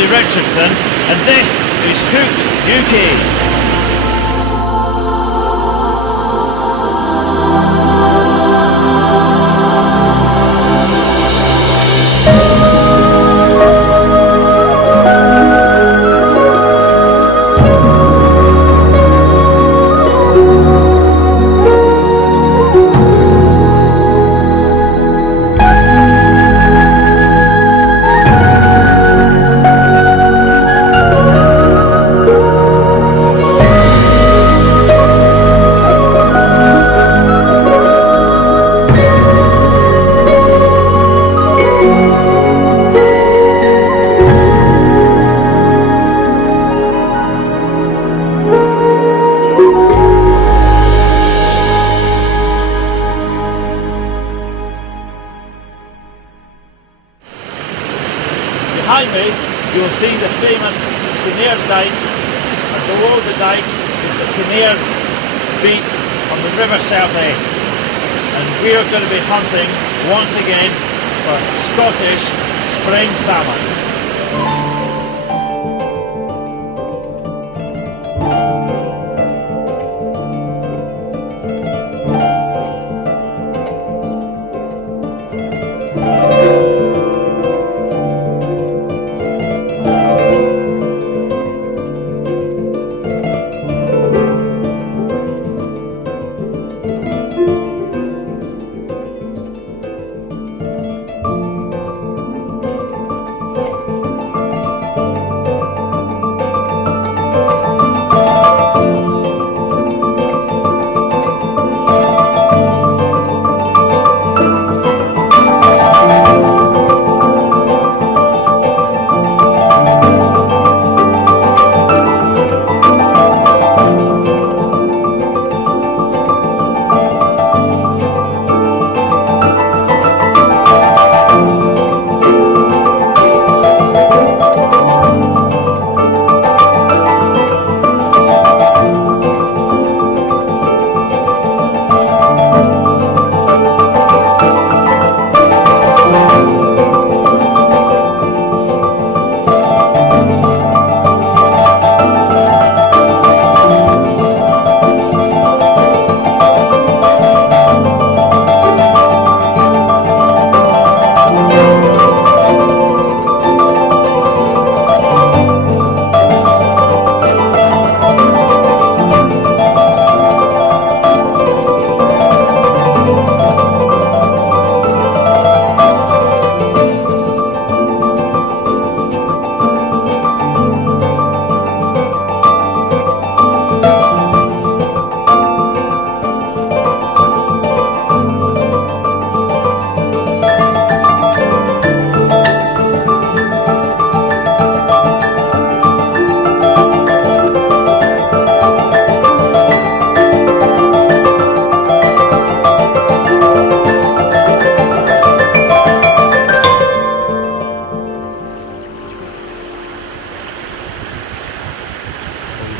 Andy Richardson, and this is Hooked UK. Behind me you will see the famous Kinnaird Dyke, and below the dyke is the Kinnaird beat on the River South Esk, and we are going to be hunting once again for Scottish Spring Salmon.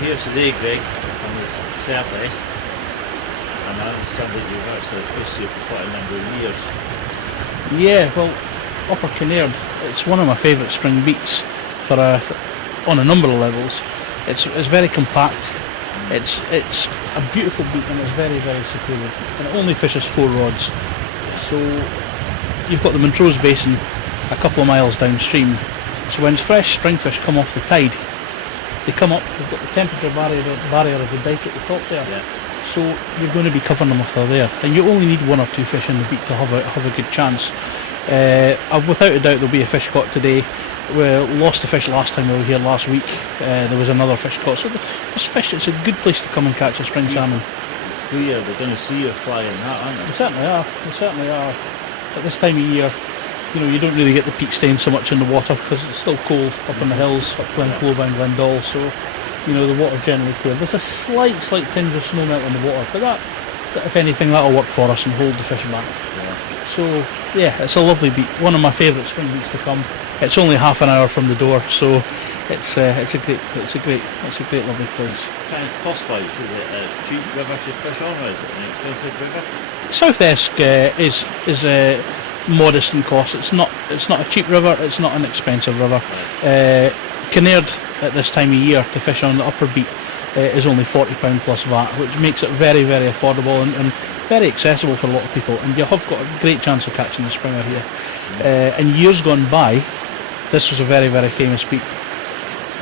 Here today, Greg, on the South Esk, and I understand that you've actually fished here for quite a number of years. Yeah, well, Upper Kinnaird, it's one of my favourite spring beats for on a number of levels. It's very compact, it's a beautiful beat, and it's very, very secure, and it only fishes 4 rods. So you've got the Montrose Basin a couple of miles downstream, so when fresh spring fish come off the tide, they come up, they've got the temperature barrier of the dike at the top there, so you're going to be covering them if they're there, and you only need 1 or 2 fish in the beat to have a good chance. Without a doubt there'll be a fish caught today. We lost the fish last time we were here last week. There was another fish caught, so this fish, it's a good place to come and catch a spring salmon. They're going to see you flying that, aren't they? They certainly are. At this time of year, you know, you don't really get the peat stain so much in the water because it's still cold up in the hills, up Glenclova and Glendall, so you know the water generally clear. There's a slight tinge of snow melt in the water, but that if anything, that'll work for us and hold the fish back. So yeah, it's a lovely beat, one of my favourite spring beats to come. It's only half an hour from the door, so it's a great lovely place. Kind of cost-wise, is it a cheap river to fish on, or is it an expensive river? South Esk is modest in cost. It's not a cheap river. It's not an expensive river. Kinnaird at this time of year to fish on the upper beat is only £40 plus VAT, which makes it very, very affordable and very accessible for a lot of people, and you have got a great chance of catching the springer here. In years gone by, this was a very, very famous beat.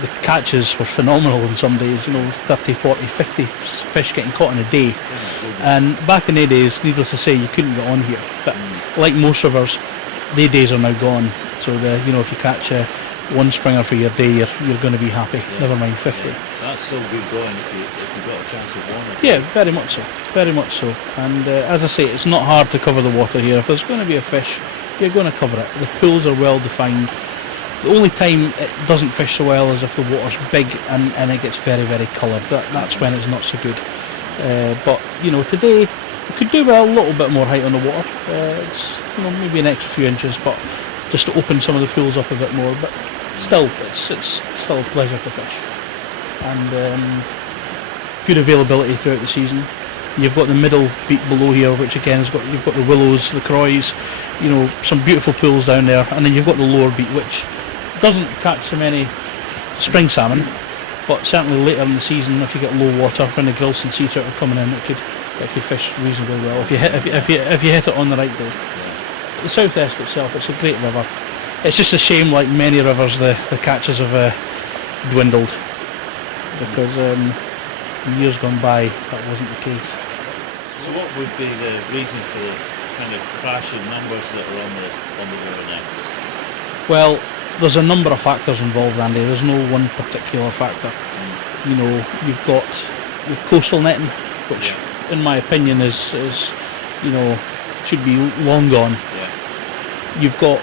The catches were phenomenal in some days, 30, 40, 50 fish getting caught in a day. And back in the days, needless to say, you couldn't get on here. But like most rivers, their days are now gone. So if you catch one springer for your day, you're going to be happy. Never mind 50. That's still good going if you've got a chance of one. Yeah, very much so. Very much so. And as I say, it's not hard to cover the water here. If there's going to be a fish, you're going to cover it. The pools are well defined. The only time it doesn't fish so well is if the water's big and it gets very, very coloured. That's when it's not so good. But today you could do well a little bit more height on the water. It's maybe an extra few inches, but just to open some of the pools up a bit more. But still, it's still a pleasure to fish. And good availability throughout the season. You've got the middle beat below here, which again you've got the willows, the croys, some beautiful pools down there, and then you've got the lower beat, which doesn't catch so many spring salmon, but certainly later in the season, if you get low water, when the grilse and sea trout are coming in, it could fish reasonably well if you hit it on the right day. The South Esk itself, it's a great river. It's just a shame, like many rivers, the catches have dwindled, because in years gone by that wasn't the case. So what would be the reason for the kind of crashing numbers that are on the river now? Well, there's a number of factors involved, Andy. There's no one particular factor. You've got the coastal netting, which in my opinion is should be long gone. You've got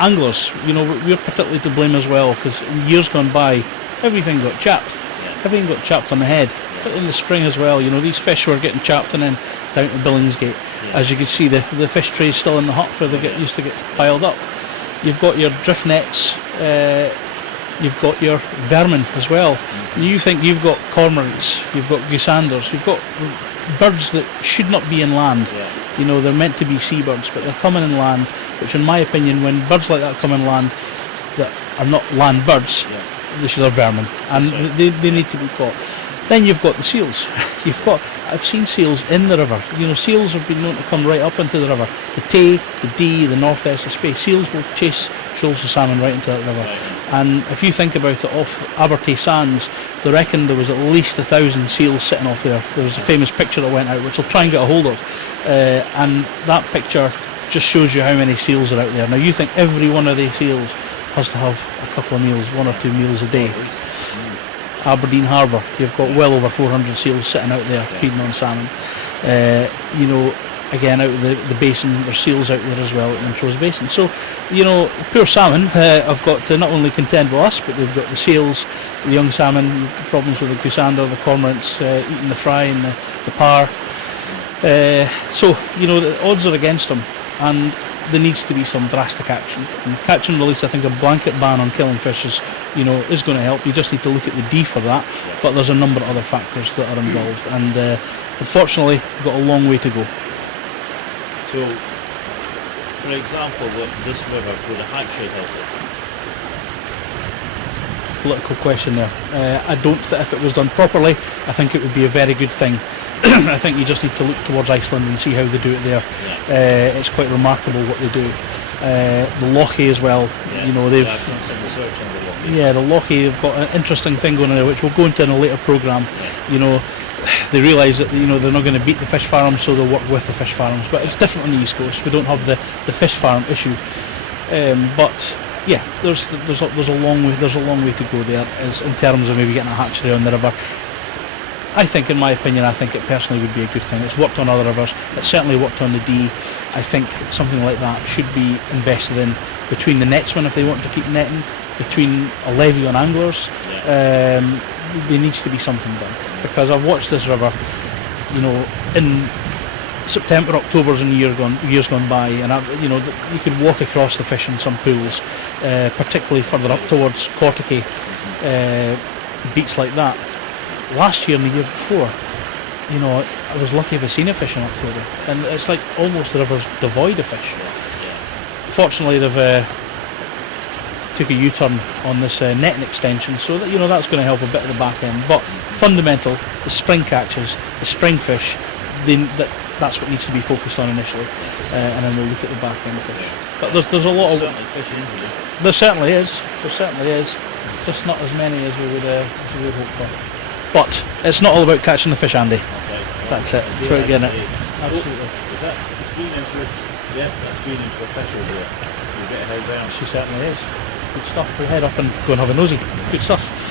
anglers, we're particularly to blame as well, because in years gone by everything got chapped. Everything got chapped on the head. But in the spring as well, these fish were getting chapped and then down to Billingsgate. As you can see, the fish trays still in the hut where they used to get piled up. You've got your drift nets, you've got your vermin as well. You think you've got cormorants, you've got goosanders, you've got birds that should not be in land. They're meant to be seabirds, but they're coming in land, which in my opinion, when birds like that come in land that are not land birds, they're vermin, and they need to be caught. Then you've got the seals. I've seen seals in the river. Seals have been known to come right up into the river. The Tay, the Dee, the North Esk, the Spey. Seals will chase shoals of salmon right into that river. And if you think about it, off Abertay Sands, they reckon there was at least 1,000 seals sitting off there. There was a famous picture that went out, which I'll try and get a hold of. And that picture just shows you how many seals are out there. Now you think every one of these seals has to have a couple of meals, 1 or 2 meals a day. Aberdeen Harbour, you've got well over 400 seals sitting out there feeding on salmon. Again, out of the basin, there's seals out there as well at Montrose Basin. So, poor salmon have got to not only contend with us, but they've got the seals, the young salmon, problems with the goosander, the cormorants eating the fry and the par. So, the odds are against them, and there needs to be some drastic action. And catch and release, I think a blanket ban on killing fish is going to help. You just need to look at the D for that, but there's a number of other factors that are involved, and unfortunately we've got a long way to go. So, for example, this river, would a hatchery help it? Political question there. I don't think if it was done properly, I think it would be a very good thing. I think you just need to look towards Iceland and see how they do it there. It's quite remarkable what they do. The Lochie as well. They've done some research on the Lochie. The Lochie have got an interesting thing going on there, which we'll go into in a later programme. They realise that they're not going to beat the fish farms, so they'll work with the fish farms. But it's different on the East Coast. We don't have the fish farm issue. But yeah, there's a long way to go there, as in terms of maybe getting a hatchery on the river. I think, in my opinion, it personally would be a good thing. It's worked on other rivers. It's certainly worked on the Dee. I think something like that should be invested in between the netsmen if they want to keep netting, between a levy on anglers. There needs to be something done, because I've watched this river, in September, October's and years gone by, and you could walk across the fish in some pools, particularly further up towards Cortaca, beats like that. Last year and the year before, I was lucky if I seen a fish in October, and it's like almost the river's devoid of fish. Fortunately, they've took a U-turn on this netting extension, so that, you know, that's going to help a bit at the back end. But fundamental, the spring catches, the spring fish, that's what needs to be focused on initially, and then we'll look at the back end fish. But there's a lot of fish in here. There certainly is, just not as many as we would hope for. But it's not all about catching the fish, Andy. Okay. That's it. That's about getting it. Absolutely. Is that green in for? Yeah, that's green in for fish over there. You get a head round. She certainly is. Good stuff. We'll head up and go and have a nosy. Good stuff.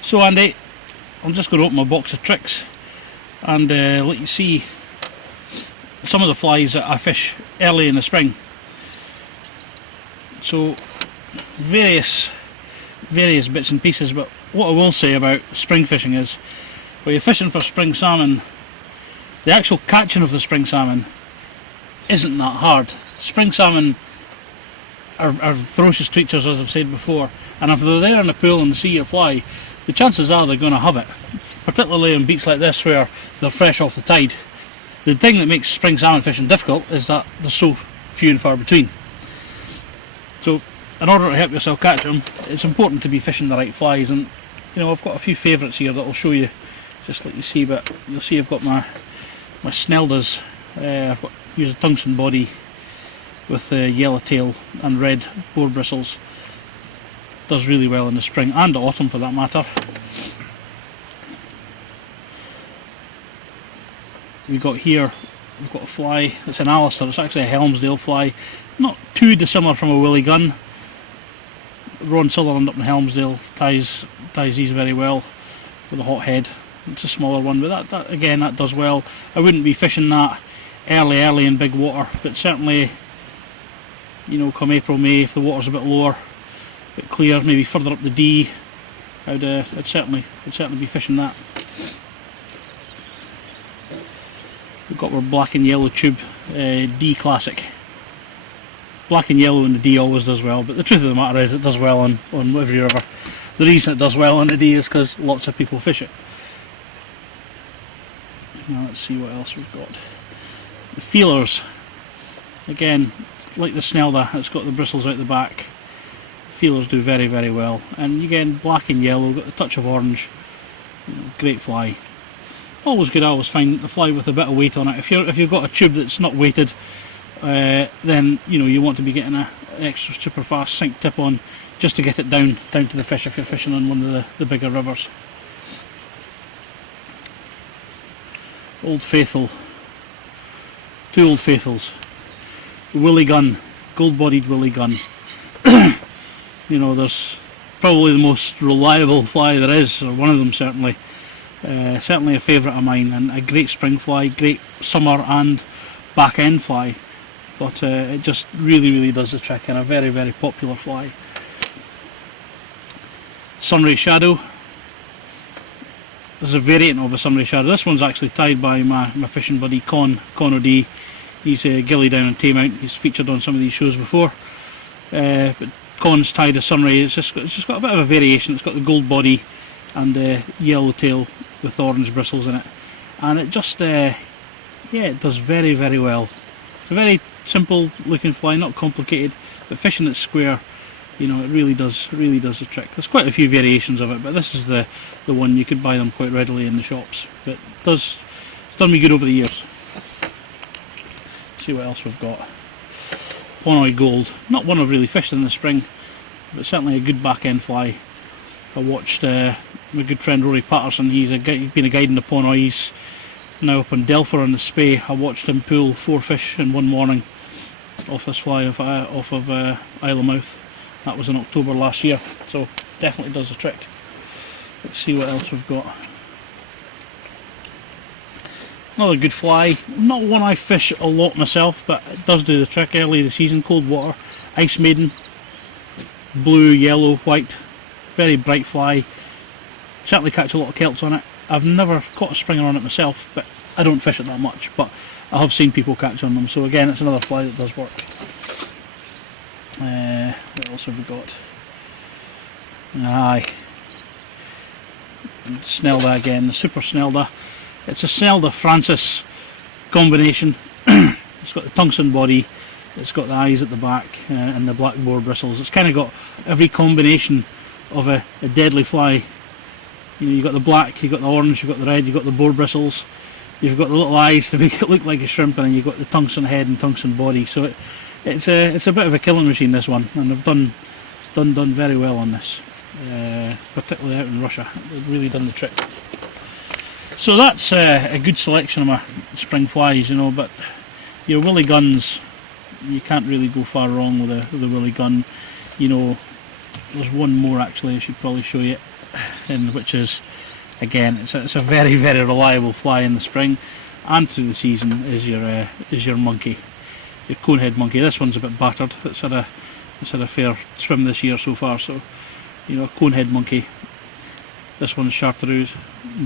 So Andy, I'm just going to open my box of tricks and let you see some of the flies that I fish early in the spring. So various bits and pieces, but what I will say about spring fishing is when you're fishing for spring salmon, the actual catching of the spring salmon isn't that hard. Spring salmon are ferocious creatures, as I've said before, and if they're there in the pool and see your fly, the chances are they're going to have it, particularly on beats like this where they're fresh off the tide. The thing that makes spring salmon fishing difficult is that they're so few and far between. So in order to help yourself catch them, it's important to be fishing the right flies, and you know, I've got a few favourites here that I'll show you, just let you see, but you'll see I've got my Sneldas. I've got used a tungsten body with yellow tail and red boar bristles. Does really well in the spring and the autumn for that matter. We've got a fly, it's an Alistair, it's actually a Helmsdale fly, not too dissimilar from a willy gun. Ron Sutherland up in Helmsdale ties these very well with a hot head. It's a smaller one, but that again, that does well. I wouldn't be fishing that early in big water, but certainly, you know, come April, May, if the water's a bit lower, a bit clear, maybe further up the D, I'd certainly be fishing that. We've got our black and yellow tube D Classic. Black and yellow in the D always does well, but the truth of the matter is it does well on every river. The reason it does well on the D is because lots of people fish it. Now let's see what else we've got. The feelers, again, like the Snelda, it's got the bristles out the back. Feelers do very, very well, and again, black and yellow, got the touch of orange. You know, great fly. Always good. I always find the fly with a bit of weight on it. If you've got a tube that's not weighted, then you know you want to be getting an extra super fast sink tip on, just to get it down to the fish if you're fishing on one of the bigger rivers. Old Faithful, two Old Faithfuls, Willy Gun, gold-bodied Willy Gun. You know, there's probably the most reliable fly there is, or one of them certainly. Certainly a favourite of mine, and a great spring fly, great summer and back end fly. But it just really does the trick, and a very popular fly. Sunray Shadow. This is a variant of a Sunray Shadow. This one's actually tied by my fishing buddy Con O'D. He's gilly down in Taymount. He's featured on some of these shows before. But Con's tied a Sunray. It's just got a bit of a variation. It's got the gold body and yellow tail with orange bristles in it, and it just yeah, it does very well. It's a very simple looking fly, not complicated, but fishing it square, you know, it really does the trick. There's quite a few variations of it, but this is the one. You could buy them quite readily in the shops, but it's done me good over the years. See what else we've got. Ponoi Gold, not one I've really fished in the spring, but certainly a good back end fly. I watched my good friend Rory Patterson. He's been a guide in the Ponoi. He's now up in Delpher on the Spey. I watched him pull 4 fish in one morning off this fly off of Isle of Mouth. That was in October last year, so definitely does the trick. Let's see what else we've got. Another good fly, not one I fish a lot myself, but it does do the trick early in the season. Cold water, Ice Maiden, blue, yellow, white, very bright fly. Certainly catch a lot of kelts on it. I've never caught a springer on it myself, but I don't fish it that much, but I have seen people catch on them, so again it's another fly that does work. What else have we got? Aye, Snelda again, the Super Snelda. It's a Snelda Francis combination. It's got the tungsten body, it's got the eyes at the back, and the black boar bristles. It's kind of got every combination of a deadly fly. You know, you've got the black, you've got the orange, you've got the red, you've got the boar bristles, you've got the little eyes to make it look like a shrimp, and then you've got the tungsten head and tungsten body. So it's a bit of a killing machine, this one, and they've done very well on this, particularly out in Russia. They've really done the trick. So that's a good selection of my spring flies, you know. But your willy guns, you can't really go far wrong with a willy gun. You know, there's one more actually I should probably show you, and which is, again, it's a very reliable fly in the spring and through the season, is your monkey, your conehead monkey. This one's a bit battered. It's had a fair swim this year so far, so you know, conehead monkey. This one's chartreuse,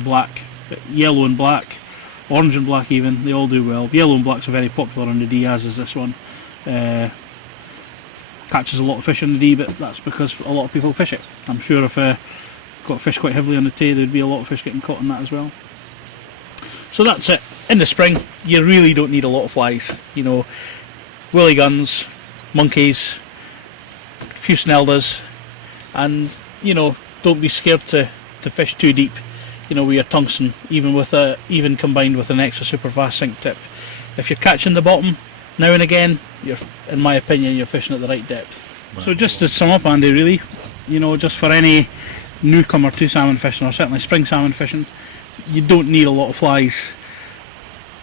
black, yellow and black, orange and black even. They all do well. Yellow and black's are very popular on the D, as is this one. Catches a lot of fish on the D, but that's because a lot of people fish it. I'm sure if got fish quite heavily on the Tay, there'd be a lot of fish getting caught on that as well. So that's it. In the spring, you really don't need a lot of flies. You know, willy guns, monkeys, a few Sneldas, and you know, don't be scared to fish too deep. You know, with your tungsten, even combined with an extra super fast sink tip. If you're catching the bottom now and again, in my opinion, you're fishing at the right depth. Right. So just to sum up, Andy, really, you know, just for any newcomer to salmon fishing, or certainly spring salmon fishing, you don't need a lot of flies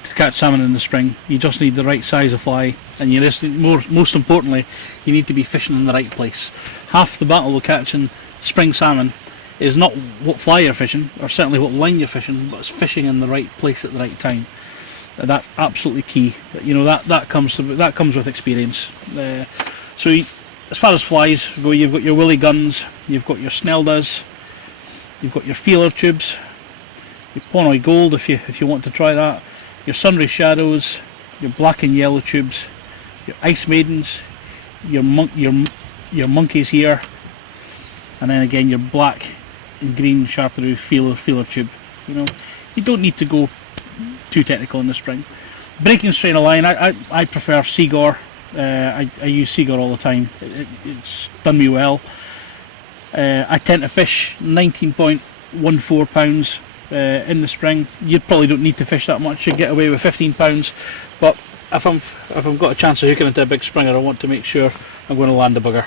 to catch salmon in the spring. You just need the right size of fly, and you just most importantly, you need to be fishing in the right place. Half the battle of catching spring salmon is not what fly you're fishing, or certainly what line you're fishing, but it's fishing in the right place at the right time. And that's absolutely key. You know, that comes with experience. So as far as flies go, you've got your willy guns, you've got your Sneldas, you've got your feeler tubes, your Ponoi Gold if you want to try that, your Sunray Shadows, your black and yellow tubes, your Ice Maidens, your monkeys here, and then again your black and green chartreuse feeler tube. You know, you don't need to go too technical in the spring. Breaking strain of line, I prefer Seagore. I use Seagore all the time. It's done me well. I tend to fish 19.14 pounds in the spring. You probably don't need to fish that much. You get away with 15 pounds, but if I've got a chance of hooking into a big springer, I want to make sure I'm going to land a bugger.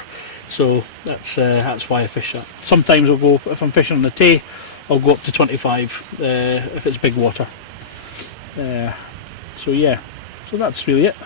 So that's why I fish that. Sometimes I'll go, if I'm fishing on the Tay, I'll go up to 25 if it's big water. So yeah, so that's really it.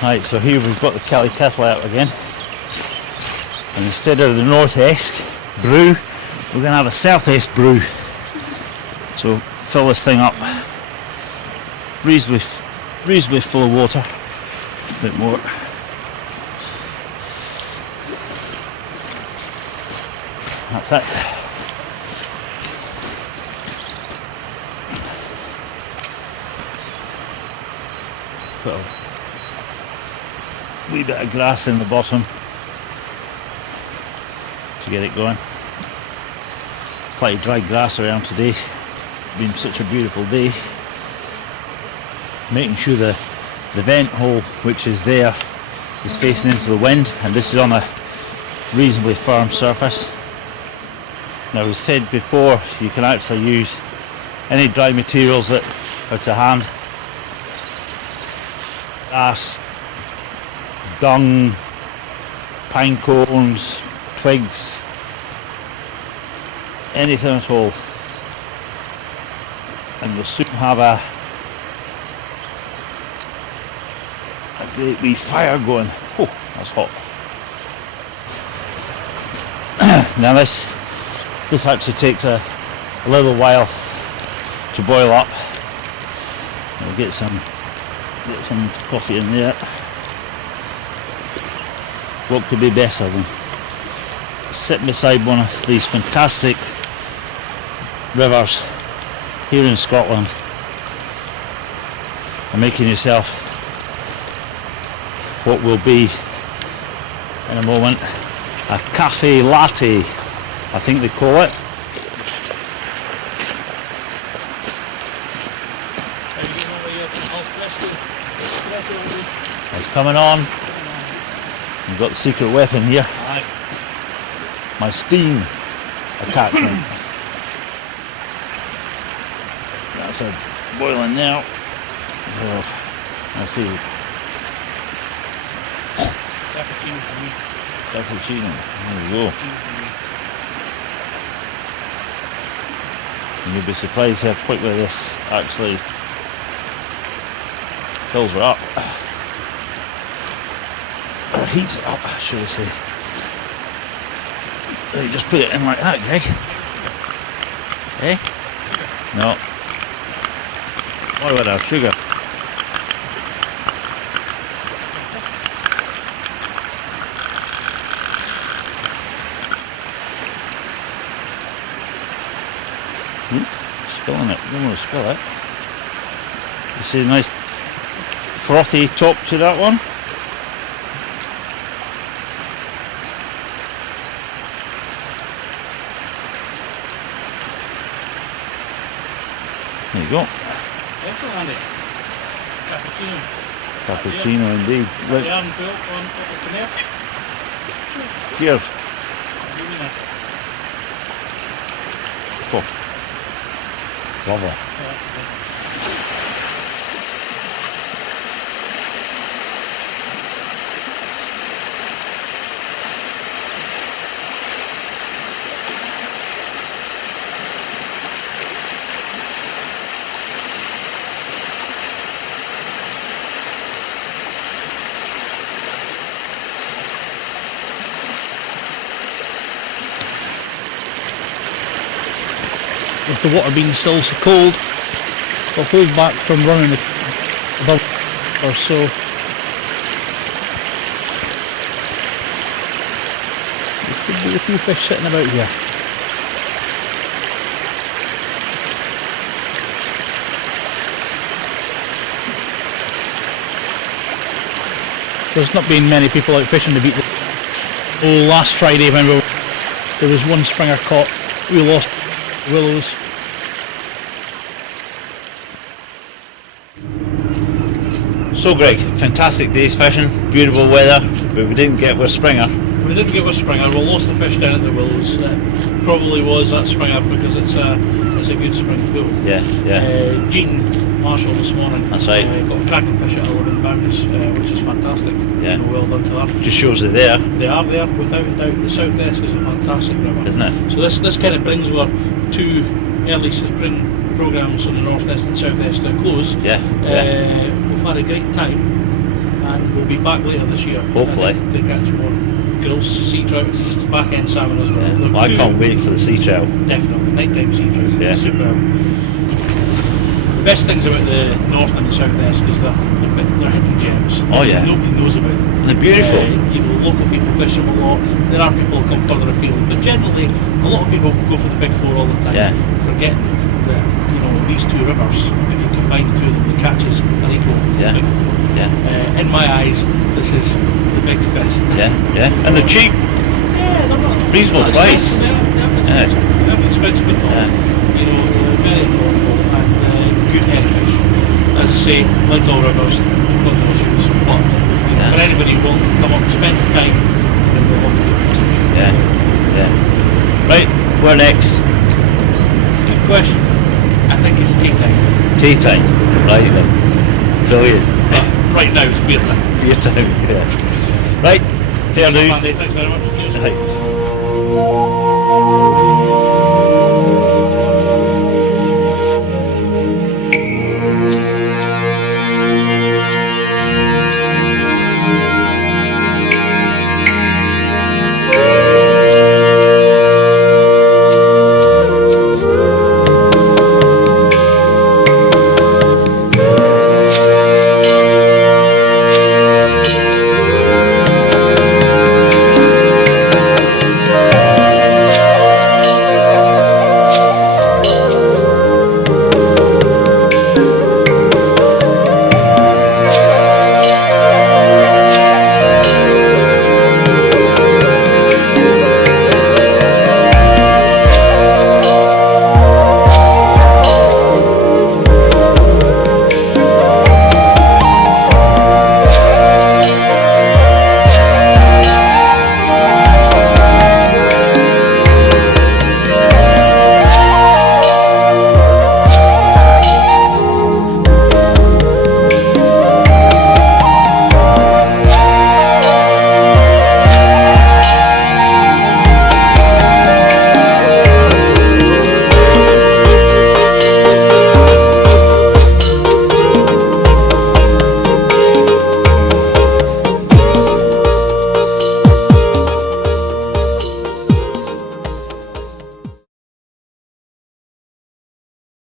Right, so here we've got the Kelly kettle out again. And instead of the North Esk brew, we're going to have a South Esk brew. So fill this thing up reasonably full of water. A bit more. That's it. Put a wee bit of grass in the bottom to get it going. Plenty of dry grass around today. Been such a beautiful day. Making sure the vent hole which is there is facing into the wind, and this is on a reasonably firm surface. Now, as said before, you can actually use any dry materials that are to hand. Grass, dung, pine cones, twigs, anything at all. And you'll soon have a great wee fire going. Oh, that's hot. Now this actually takes a little while to boil up. We'll get some coffee in there. What could be better than sitting beside one of these fantastic rivers here in Scotland and making yourself what will be in a moment a cafe latte, I think they call it. It's coming on. You've got the secret weapon here. My steam attachment. That's a boiling now. Oh, let's see. Cappuccino. There we go. And you'll be surprised how quickly this actually fills her up. Or heats it up, should I say. You just put it in like that, Greg. Eh? No. What about our sugar? Spilling it. Don't want to spill it. You see a nice frothy top to that one? There you go. Excellent, Andy. Cappuccino. Cappuccino indeed. Look. Yarn built on Upper Kinnaird. Cheers. Really nice. Oh. Lovely. With the water being still so cold, will hold back from running above or so. There should be a few fish sitting about here. There's not been many people out fishing to beat the... Oh, last Friday when there was one springer caught, we lost willows. So Greg, fantastic day's fishing, beautiful weather, but we didn't get with Springer. We didn't get with Springer. We lost the fish down at the Willows. Probably was that Springer because it's a good spring pool. Yeah, yeah. Jean Marshall this morning. That's right. Got a cracking fish at 11 pounds, which is fantastic. Yeah. Well done to her. Just shows they're there. They are there, without a doubt. The South Esk is a fantastic river. Isn't it? So this kind of brings our two early spring programmes on the North Esk and South Esk to a close. Yeah, yeah. We've had a great time, and we'll be back later this year. Hopefully. To catch more grouse, sea trout, back end salmon as well. Yeah. They're Well, I good. can't wait for the sea trout. Definitely, nighttime sea trout. Yeah. Superb. The best things about the North and the South Esk is that they're hidden gems. Oh, yeah. Nobody knows about them. And they're beautiful. You know, local people fish them a lot. There are people who come further afield, but generally, a lot of people go for the big four all the time, Yeah. forgetting that, you know, these two rivers, if you combine the two of them, the catches are equal to Yeah. the big four. Yeah. In my eyes, this is the big fifth. Yeah, yeah. And they're cheap. Yeah, they're not Reasonable not price. expensive. Yeah, expensive. They're not expensive at all. Yeah. You know, very affordable and good head fish. As I say, like all rivers, you've got no issues. But you know, Yeah. for anybody who wants to come up and spend the time, you know, we'll have a good fish. Yeah, yeah. Right, where next? Good question. I think it's tea time. Tea time. Right then. Brilliant. But right now it's beer time. Beer time. Yeah. Right, fair dues. Thanks very much. Cheers. Right.